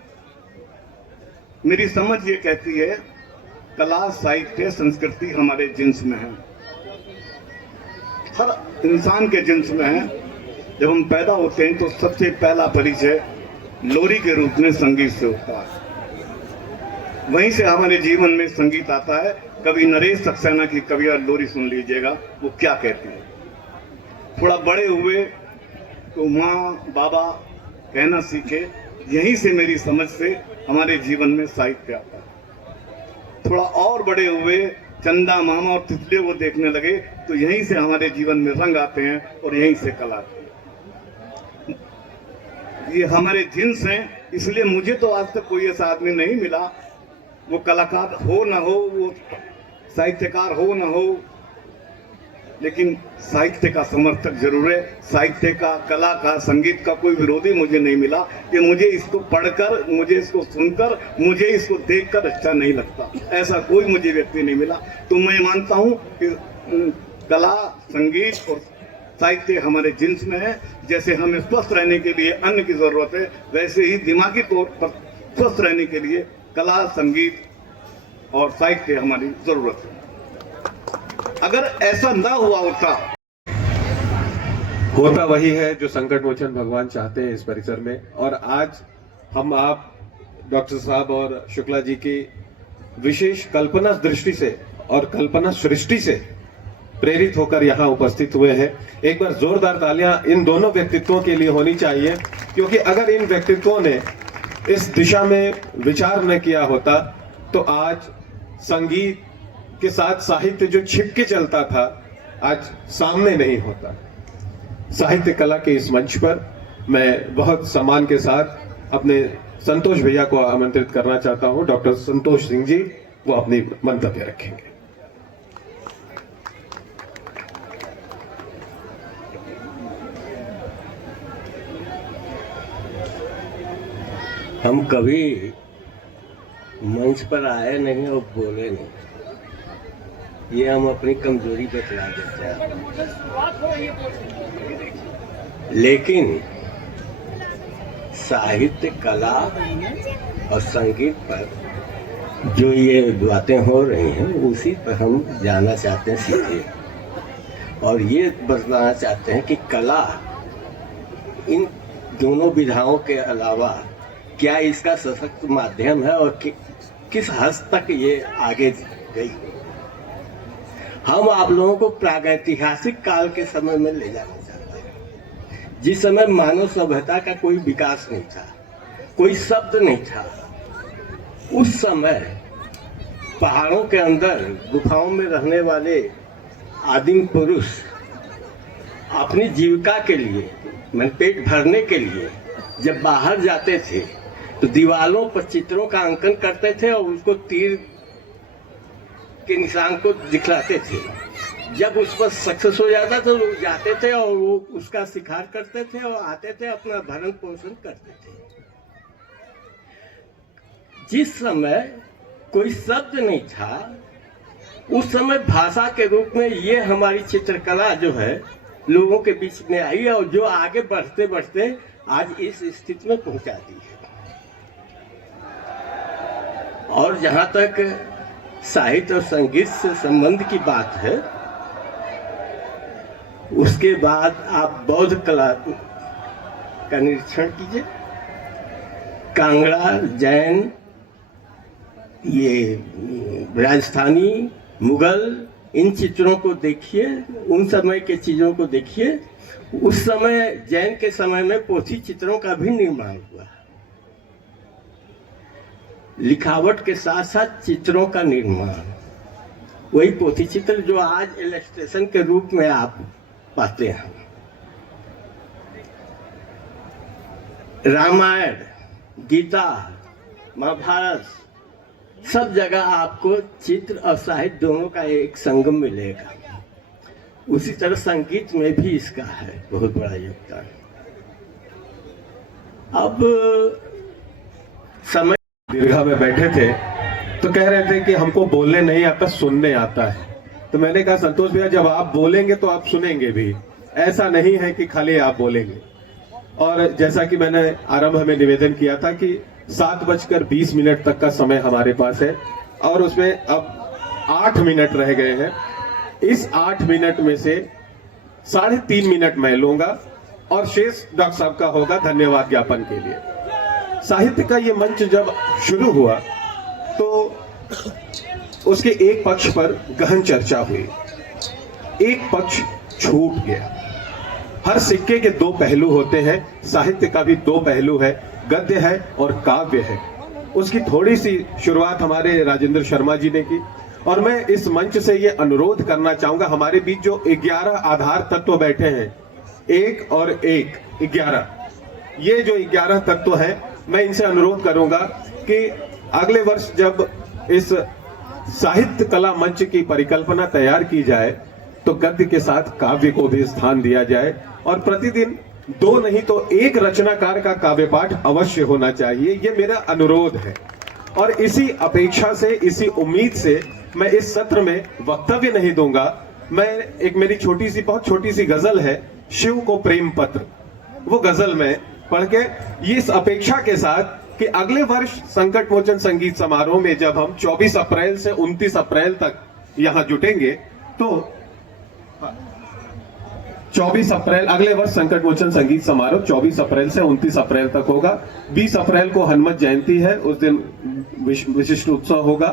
मेरी समझ ये कहती है कला, साहित्य, संस्कृति हमारे जिन्स में है, हर इंसान के जिन्स में है। जब हम पैदा होते हैं तो सबसे पहला परिचय लोरी के रूप में संगीत से होता है, वहीं से हमारे जीवन में संगीत आता है। कभी नरेश सक्सेना की कविता लोरी सुन लीजिएगा, वो क्या कहती है। थोड़ा बड़े हुए तो माँ बाबा कहना सीखे, यहीं से मेरी समझ से हमारे जीवन में साहित्य आता है। थोड़ा और बड़े हुए, चंदा मामा और तितलियों को देखने लगे, तो यहीं से हमारे जीवन में रंग आते हैं और यहीं से कला आती है। ये हमारे जिन्स हैं, इसलिए मुझे तो आज तक कोई ऐसा आदमी नहीं मिला, वो कलाकार हो ना हो, वो साहित्यकार हो ना हो, लेकिन साहित्य का समर्थक जरूर है। साहित्य का, कला का, संगीत का कोई विरोधी मुझे नहीं मिला कि मुझे इसको पढ़कर, मुझे इसको सुनकर, मुझे इसको देखकर अच्छा नहीं लगता, ऐसा कोई मुझे व्यक्ति नहीं मिला। तो मैं मानता हूं कि कला, संगीत और साहित्य हमारे जिन्स में है। जैसे हमें स्वस्थ रहने के लिए अन्न की जरूरत है, वैसे ही दिमागी तौर पर स्वस्थ रहने के लिए कला, संगीत और साहित्य हमारी जरूरत है। अगर ऐसा ना हुआ होता वही है जो संकट मोचन भगवान चाहते हैं इस परिसर में। और आज हम आप डॉक्टर साहब और शुक्ला जी की विशेष कल्पना दृष्टि से और कल्पना सृष्टि से प्रेरित होकर यहाँ उपस्थित हुए हैं। एक बार जोरदार तालियां इन दोनों व्यक्तित्वों के लिए होनी चाहिए, क्योंकि अगर इन व्यक्तित्वों ने इस दिशा में विचार न किया होता तो आज संगीत के साथ साहित्य जो छिपके चलता था आज सामने नहीं होता। साहित्य कला के इस मंच पर मैं बहुत सम्मान के साथ अपने संतोष भैया को आमंत्रित करना चाहता हूं। डॉक्टर संतोष सिंह जी वो अपनी मंतव्य रखेंगे। हम कभी मंच पर आए नहीं और बोले नहीं, ये हम अपनी कमजोरी बतला देते हैं। लेकिन साहित्य, कला और संगीत पर जो ये बातें हो रही हैं उसी पर हम जाना चाहते हैं सीधे, और ये बताना चाहते हैं कि कला इन दोनों विधाओं के अलावा क्या इसका सशक्त माध्यम है और किस हद तक ये आगे गई। हम आप लोगों को प्रागैतिहासिक काल के समय में ले जाना चाहते हैं, जिस समय मानव सभ्यता का कोई विकास नहीं था, कोई शब्द नहीं था। उस समय पहाड़ों के अंदर गुफाओं में रहने वाले आदिम पुरुष अपनी जीविका के लिए, पेट भरने के लिए जब बाहर जाते थे तो दीवालों पर चित्रों का अंकन करते थे और उसको तीर के निशान को दिखलाते थे। जब उस पर सक्सेस हो जाता तो लोग जाते थे और वो उसका शिकार करते थे और आते थे, अपना भरण पोषण करते थे। जिस समय कोई शब्द नहीं था, उस समय भाषा के रूप में ये हमारी चित्रकला जो है लोगों के बीच में आई और जो आगे बढ़ते बढ़ते आज इस स्थिति में पहुंचा दी है। और जहां तक साहित्य और संगीत से संबंध की बात है, उसके बाद आप बौद्ध कला का निरीक्षण कीजिए। कांगड़ा, जैन, ये राजस्थानी, मुगल, इन चित्रों को देखिए, उन समय के चीजों को देखिए। उस समय जैन के समय में पोथी चित्रों का भी निर्माण हुआ, लिखावट के साथ साथ चित्रों का निर्माण। वही पोथी चित्र जो आज इलस्ट्रेशन के रूप में आप पाते हैं। रामायण, गीता, महाभारत, सब जगह आपको चित्र और साहित्य दोनों का एक संगम मिलेगा। उसी तरह संगीत में भी इसका है बहुत बड़ा योगदान। अब समय दीर्घा में बैठे थे तो कह रहे थे कि हमको बोलने नहीं आता, सुनने आता है। तो मैंने कहा संतोष भैया, जब आप बोलेंगे तो आप सुनेंगे भी, ऐसा नहीं है कि खाली आप बोलेंगे। और जैसा कि मैंने आरंभ में निवेदन किया था कि 7:20 तक का समय हमारे पास है और उसमें अब 8 मिनट रह गए हैं। इस 8 मिनट में से 3.5 मिनट मैं लूंगा और शेष डॉक्टर साहब का होगा धन्यवाद ज्ञापन के लिए। साहित्य का ये मंच जब शुरू हुआ तो उसके एक पक्ष पर गहन चर्चा हुई, एक पक्ष छूट गया। हर सिक्के के 2 पहलू होते हैं, साहित्य का भी 2 पहलू है, गद्य है और काव्य है। उसकी थोड़ी सी शुरुआत हमारे राजेंद्र शर्मा जी ने की और मैं इस मंच से ये अनुरोध करना चाहूंगा, हमारे बीच जो 11 आधार तत्व बैठे हैं, 1 और 1 11, ये जो 11 तत्व हैं, मैं इनसे अनुरोध करूंगा कि अगले वर्ष जब इस साहित्य कला मंच की परिकल्पना तैयार की जाए तो गद्य के साथ काव्य को भी स्थान दिया जाए और प्रतिदिन 2 नहीं तो 1 रचनाकार का काव्य पाठ अवश्य होना चाहिए। ये मेरा अनुरोध है और इसी अपेक्षा से, इसी उम्मीद से मैं इस सत्र में वक्तव्य नहीं दूंगा। मैं एक मेरी छोटी सी, बहुत छोटी सी गजल है, शिव को प्रेम पत्र, वो गजल में पढ़ के इस अपेक्षा के साथ कि अगले वर्ष संकट मोचन संगीत समारोह में जब हम 24 अप्रैल से 29 अप्रैल तक यहां जुटेंगे तो 24 अप्रैल, अगले वर्ष संकट मोचन संगीत समारोह 24 अप्रैल से 29 अप्रैल तक होगा। 20 अप्रैल को हनुमत जयंती है, उस दिन विशिष्ट उत्सव होगा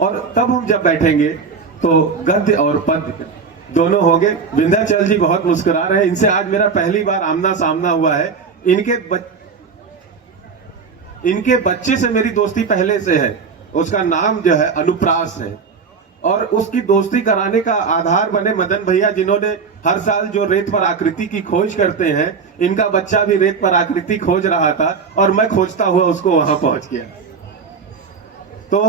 और तब हम जब बैठेंगे तो गद्य और पद्य दोनों होंगे। विंध्याचल जी बहुत मुस्कुरा रहे हैं, इनसे आज मेरा पहली बार आमना सामना हुआ है। इनके बच्चे से मेरी दोस्ती पहले से है, उसका नाम जो है अनुप्रास है और उसकी दोस्ती कराने का आधार बने मदन भैया, जिन्होंने हर साल जो रेत पर आकृति की खोज करते हैं, इनका बच्चा भी रेत पर आकृति खोज रहा था और मैं खोजता हुआ उसको वहां पहुंच गया। तो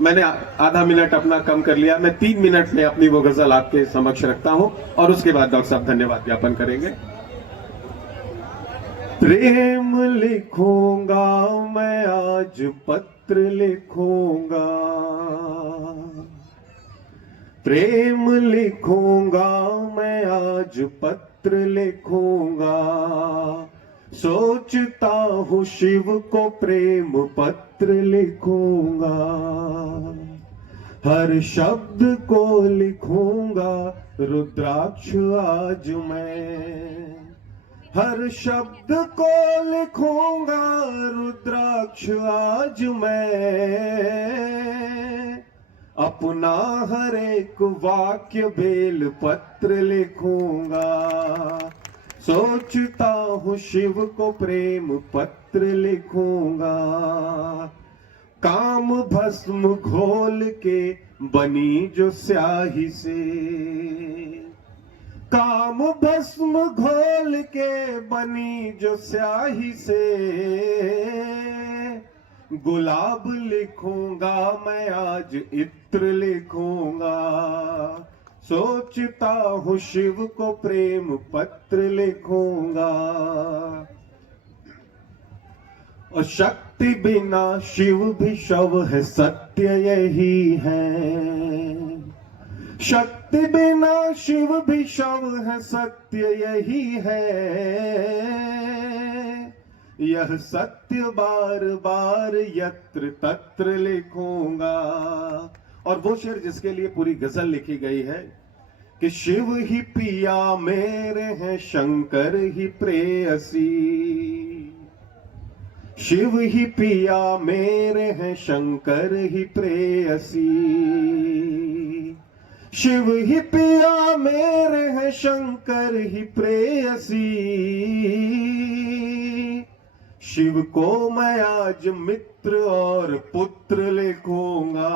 मैंने आधा मिनट अपना कम कर लिया, मैं 3 मिनट में अपनी वो गजल आपके समक्ष रखता हूं और उसके बाद डॉक्टर साहब धन्यवाद ज्ञापन करेंगे। प्रेम लिखूंगा मैं आज, पत्र लिखूंगा, प्रेम लिखूंगा मैं आज, पत्र लिखूंगा, सोचता हूँ शिव को प्रेम पत्र लिखूंगा, हर शब्द को लिखूंगा रुद्राक्ष आज मैं, हर शब्द को लिखूंगा रुद्राक्ष आज मैं, अपना हर एक वाक्य बेल पत्र लिखूंगा, सोचता हूँ शिव को प्रेम पत्र लिखूंगा, काम भस्म घोल के बनी जो स्याही से, काम भस्म घोल के बनी जो स्याही से, गुलाब लिखूंगा मैं आज इत्र लिखूंगा, सोचता हूँ शिव को प्रेम पत्र लिखूंगा। और शक्ति बिना शिव भी शव है, सत्य यही है। शक्ति बिना शिव भी शव है, सत्य यही है। यह सत्य बार बार यत्र तत्र लिखूंगा। और वो शेर जिसके लिए पूरी गजल लिखी गई है कि शिव ही पिया मेरे हैं, शंकर ही प्रेयसी। शिव ही पिया मेरे हैं, शंकर ही प्रेयसी। शिव ही पिया मेरे हैं, शंकर ही प्रेयसी। शिव को मैं आज मित्र और पुत्र लिखूंगा,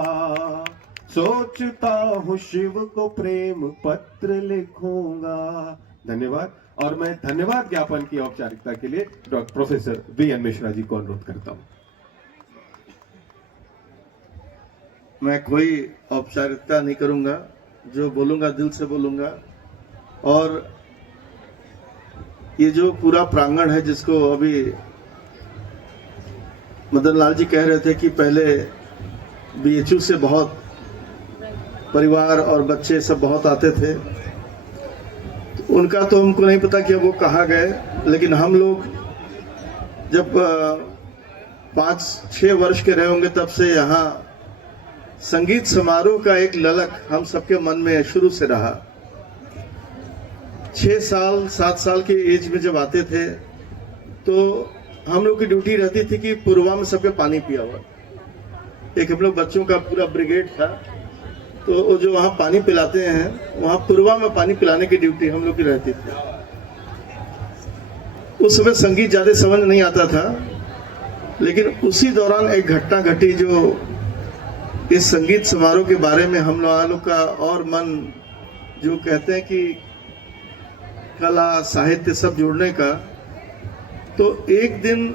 सोचता हूँ शिव को प्रेम पत्र लिखूंगा। धन्यवाद। और मैं धन्यवाद ज्ञापन की औपचारिकता के लिए प्रोफेसर VN मिश्रा जी को अनुरोध करता हूं। मैं कोई औपचारिकता नहीं करूंगा, जो बोलूंगा दिल से बोलूंगा। और ये जो पूरा प्रांगण है, जिसको अभी मदन लाल जी कह रहे थे कि पहले BHU से बहुत परिवार और बच्चे सब बहुत आते थे, तो उनका तो हमको नहीं पता कि वो कहाँ गए। लेकिन हम लोग जब 5-6 वर्ष के रहे होंगे, तब से यहाँ संगीत समारोह का एक ललक हम सबके मन में शुरू से रहा। 6 साल 7 साल के एज में जब आते थे, तो हम लोग की ड्यूटी रहती थी कि पूर्वा में सबके पानी पिया हुआ। एक हम लोग बच्चों का पूरा ब्रिगेड था, तो वो जो वहाँ पानी पिलाते हैं, वहाँ पूर्वा में पानी पिलाने की ड्यूटी हम लोग की रहती थी। उस समय संगीत ज़्यादा समझ नहीं आता था, लेकिन उसी दौरान एक घटना घटी जो इस संगीत समारोह के बारे में हम लोगों का और मन, जो कहते हैं कि कला साहित्य सब जोड़ने का। तो एक दिन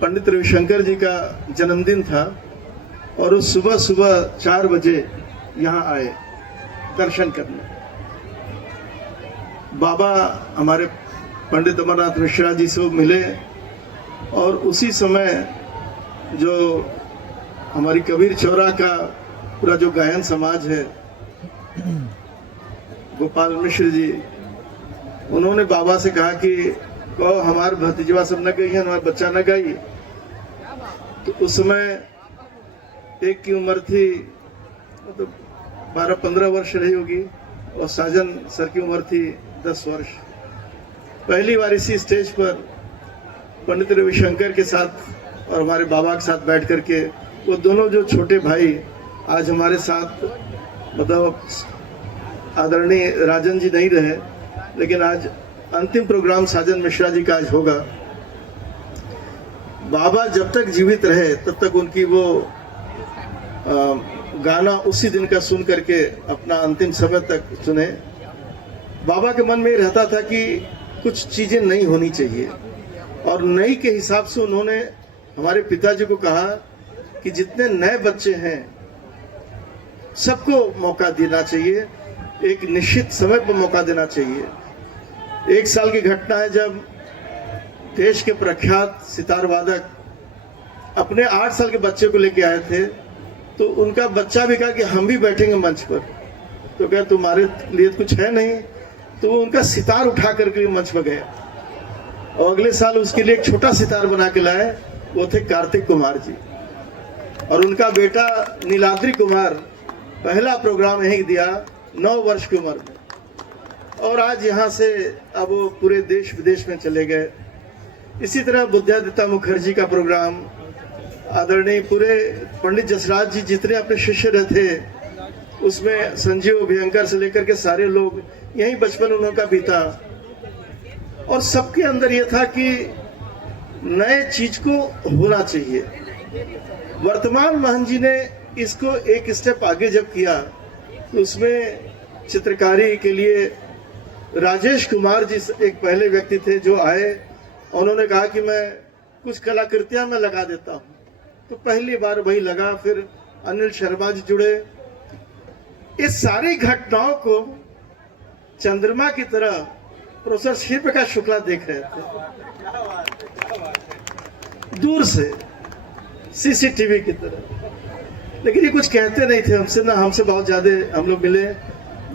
पंडित रविशंकर जी का जन्मदिन था, और उस सुबह सुबह 4 बजे यहाँ आए दर्शन करने। बाबा हमारे पंडित अमरनाथ मिश्रा जी से मिले, और उसी समय जो हमारी कबीर चौरा का पूरा जो गायन समाज है, गोपाल मिश्र जी, उन्होंने बाबा से कहा कि कहो हमारे भतीजवा सब न गई है, हमारा बच्चा न गई। तो उस समय एक की उम्र थी, मतलब 12-15 वर्ष रही होगी, और साजन सर की उम्र थी 10 वर्ष। पहली बार इसी स्टेज पर पंडित रविशंकर के साथ और हमारे बाबा के साथ बैठ करके, वो दोनों जो छोटे भाई आज हमारे साथ, मतलब आदरणीय राजन जी नहीं रहे, लेकिन आज अंतिम प्रोग्राम साजन मिश्रा जी का आज होगा। बाबा जब तक जीवित रहे तब तक उनकी वो गाना उसी दिन का सुन करके अपना अंतिम समय तक सुने। बाबा के मन में रहता था कि कुछ चीजें नई होनी चाहिए, और नई के हिसाब से उन्होंने हमारे पिताजी को कहा कि जितने नए बच्चे हैं सबको मौका देना चाहिए, एक निश्चित समय पर मौका देना चाहिए। 1 साल की घटना है, जब देश के प्रख्यात सितार वादक अपने 8 साल के बच्चे को लेके आए थे, तो उनका बच्चा भी कहा कि हम भी बैठेंगे मंच पर। तो क्या तुम्हारे लिए कुछ है नहीं? तो वो उनका सितार उठा करके मंच पर गया, और अगले साल उसके लिए एक छोटा सितार बना के लाए। वो थे कार्तिक कुमार जी, और उनका बेटा नीलाद्री कुमार पहला प्रोग्राम यहीं दिया 9 वर्ष की उम्र में, और आज यहाँ से अब वो पूरे देश विदेश में चले गए। इसी तरह बुद्धादित्य मुखर्जी का प्रोग्राम, आदरणीय पूरे पंडित जसराज जी जितने अपने शिष्य थे, उसमें संजीव अभयंकर से लेकर के सारे लोग, यही बचपन उनका बीता। और सबके अंदर ये था कि नए चीज को होना चाहिए। वर्तमान महन जी ने इसको एक स्टेप आगे जब किया, तो उसमें चित्रकारी के लिए राजेश कुमार जी एक पहले व्यक्ति थे जो आए, उन्होंने कहा कि मैं कुछ कलाकृतियां मैं लगा देता हूँ। तो पहली बार वही लगा, फिर अनिल शर्मा जी जुड़े। इस सारी घटनाओं को चंद्रमा की तरह प्रोफेसर शिव प्रकाश शुक्ला देख रहे थे दूर से, सीसीटीवी की तरह। लेकिन ये कुछ कहते नहीं थे हमसे, ना हमसे बहुत ज्यादा हम लोग मिले,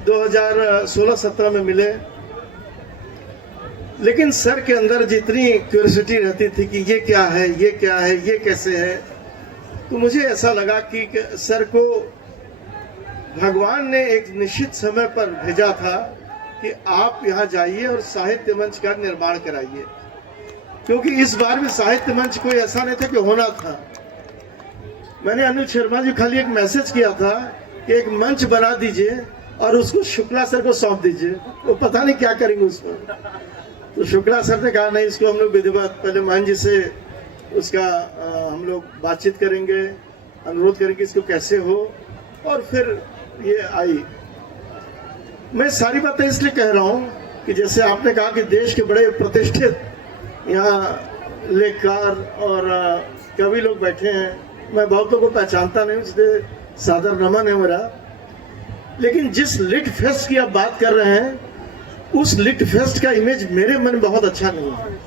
2016-17 में मिले। लेकिन सर के अंदर जितनी क्यूरियोसिटी रहती थी कि ये क्या है, ये क्या है, ये कैसे है, तो मुझे ऐसा लगा कि सर को भगवान ने एक निश्चित समय पर भेजा था कि आप यहाँ जाइए और साहित्य मंच का निर्माण कराइए। क्योंकि इस बार भी साहित्य मंच कोई ऐसा नहीं था कि होना था। मैंने अनिल शर्मा जी खाली एक मैसेज किया था कि एक मंच बना दीजिए और उसको शुक्ला सर को सौंप दीजिए, वो पता नहीं क्या करेंगे उस पर। तो शुक्ला सर ने कहा नहीं, इसको हम लोग विधिवत पहले मान जी से उसका हम लोग बातचीत करेंगे, अनुरोध करेंगे इसको कैसे हो, और फिर ये आई। मैं सारी बातें इसलिए कह रहा हूँ कि जैसे आपने कहा कि देश के बड़े प्रतिष्ठित यहाँ लेखकार और कवि लोग बैठे हैं, मैं बहुतों को पहचानता नहीं, इसलिए सादर नमन है मेरा। लेकिन जिस लिट फेस्ट की आप बात कर रहे हैं, उस लिट फेस्ट का इमेज मेरे मन में बहुत अच्छा नहीं है।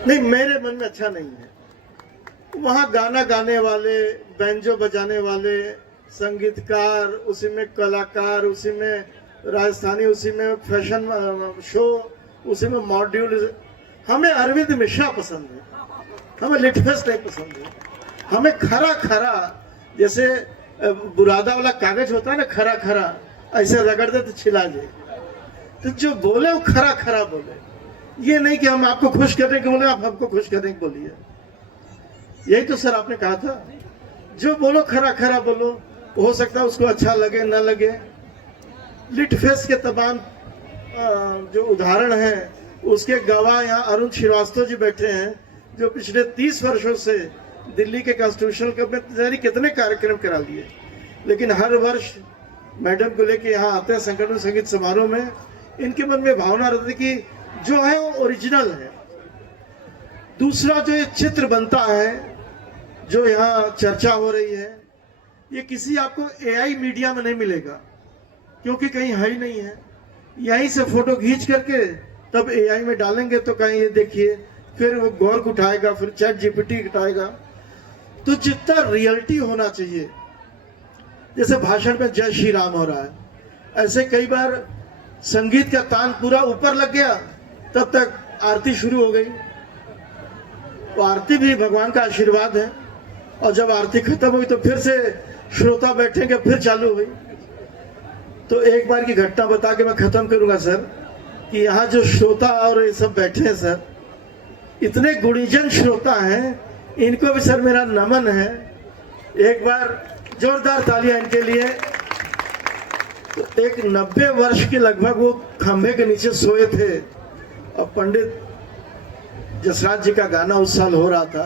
नहीं, मेरे मन में अच्छा नहीं है। वहाँ गाना गाने वाले, बैंजो बजाने वाले, संगीतकार, उसी में कलाकार, उसी में राजस्थानी, उसी में फैशन शो, उसी में मॉड्यूल। हमें अरविंद मिश्रा पसंद है, हमें लिटफेस्ट नहीं पसंद है। हमें खरा खरा, जैसे बुरादा वाला कागज होता है ना, खरा खरा ऐसे रगड़ दे तो छिला जाए। तो जो बोले वो खरा खरा बोले, ये नहीं कि हम आपको खुश करने के बोले, आप हमको खुश करने के बोलिए। यही तो सर आपने कहा था, जो बोलो खरा खरा बोलो, हो सकता है उसको अच्छा लगे ना लगे। लिटफेस्ट के तमाम जो उदाहरण हैं, उसके गवाह यहाँ अरुण श्रीवास्तव जी बैठे हैं, जो पिछले 30 वर्षों से दिल्ली के कॉन्स्टिट्यूशनल क्लब में कितने कार्यक्रम करा लिए। लेकिन हर वर्ष मैडम को लेके यहाँ आते हैं संगठन संगीत समारोह में, इनके मन में भावना रहती कि जो है वो ओरिजिनल है। दूसरा जो ये चित्र बनता है, जो यहाँ चर्चा हो रही है, ये किसी आपको एआई मीडिया में नहीं मिलेगा, क्योंकि कहीं है ही नहीं है। यहीं से फोटो खींच करके तब एआई में डालेंगे तो कहीं ये देखिए, फिर वो गौर उठाएगा, फिर चैट जीपीटी उठाएगा। तो जितना रियलिटी होना चाहिए, जैसे भाषण में जय श्री राम हो रहा है, ऐसे कई बार संगीत का तान पूरा ऊपर लग गया, तब तक आरती शुरू हो गई। वो आरती भी भगवान का आशीर्वाद है, और जब आरती खत्म हुई तो फिर से श्रोता बैठेंगे, फिर चालू हुई। तो एक बार की घटना बता के मैं खत्म करूंगा सर, कि यहाँ जो श्रोता और ये सब बैठे हैं सर, इतने गुणीजन श्रोता हैं, इनको भी सर मेरा नमन है। एक बार जोरदार तालियां इनके लिए। तो एक 90 वर्ष के लगभग वो खंभे के नीचे सोए थे, और पंडित जसराज जी का गाना उस साल हो रहा था,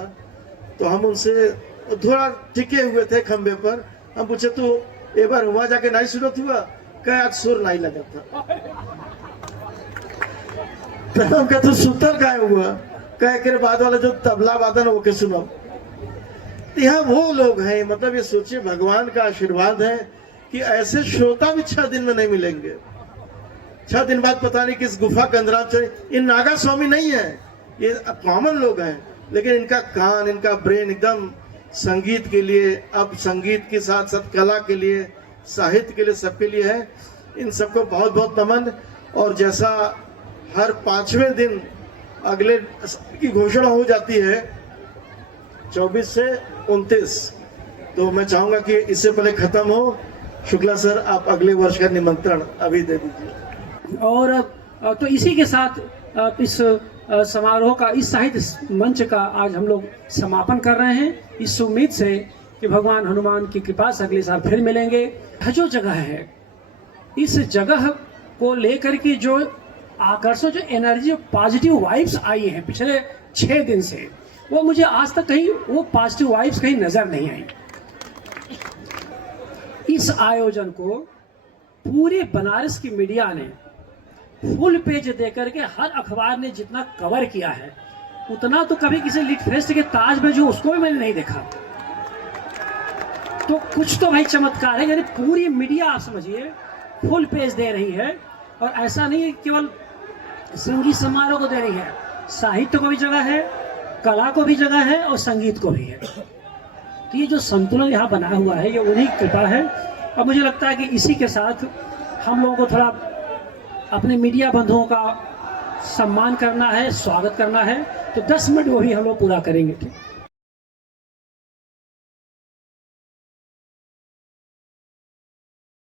तो हम उनसे थोड़ा टिके हुए थे खंभे पर। हम पूछे तो एक बार हुआ जाके नहीं सुनत हुआ, कह आज सुर नहीं लगा था। तो हम कहते सुतर काय हुआ, कह के बाद वाला जो तबला वादन वो के सुनो। यहाँ वो लोग हैं, मतलब ये सोचिए भगवान का आशीर्वाद है कि ऐसे श्रोता भी 6 दिन में नहीं मिलेंगे। 6 दिन बाद पता नहीं किस गुफा के अंदर चले। इन नागा स्वामी नहीं है, ये कॉमन लोग हैं, लेकिन इनका कान, इनका ब्रेन एकदम संगीत के लिए, अब संगीत के साथ साथ कला के लिए, साहित्य के लिए, सबके लिए है। इन सबको बहुत बहुत नमन। और जैसा हर 5वें दिन अगले की घोषणा हो जाती है 24 से 29, तो मैं चाहूंगा कि इससे पहले खत्म हो। शुक्ला सर, आप अगले वर्ष का निमंत्रण अभी दे दीजिए। और तो इसी के साथ इस समारोह का, इस साहित्य मंच का आज हम लोग समापन कर रहे हैं, इस उम्मीद से कि भगवान हनुमान की कृपा से अगले साल फिर मिलेंगे। यह जो जगह है, इस जगह को लेकर के जो आकर्षण, जो एनर्जी, पॉजिटिव वाइब्स आई हैं पिछले 6 दिन से, वो मुझे आज तक कहीं वो पॉजिटिव वाइब्स कहीं नजर नहीं आई। इस आयोजन को पूरे बनारस की मीडिया ने फुल पेज देकर के, हर अखबार ने जितना कवर किया है, उतना तो कभी किसी लिट फेस्ट के ताज में जो उसको भी मैंने नहीं देखा। तो कुछ तो भाई चमत्कार है, यानी पूरी मीडिया आप समझिए फुल पेज दे रही है। और ऐसा नहीं है केवल संगीत समारोह को दे रही है, साहित्य को भी जगह है, कला को भी जगह है और संगीत को भी है। तो ये जो संतुलन यहाँ बना हुआ है ये उन्हीं की कृपा है। और मुझे लगता है कि इसी के साथ हम लोगों को थोड़ा अपने मीडिया बंधुओं का सम्मान करना है, स्वागत करना है। तो 10 मिनट वो भी हम लोग पूरा करेंगे। ठीक।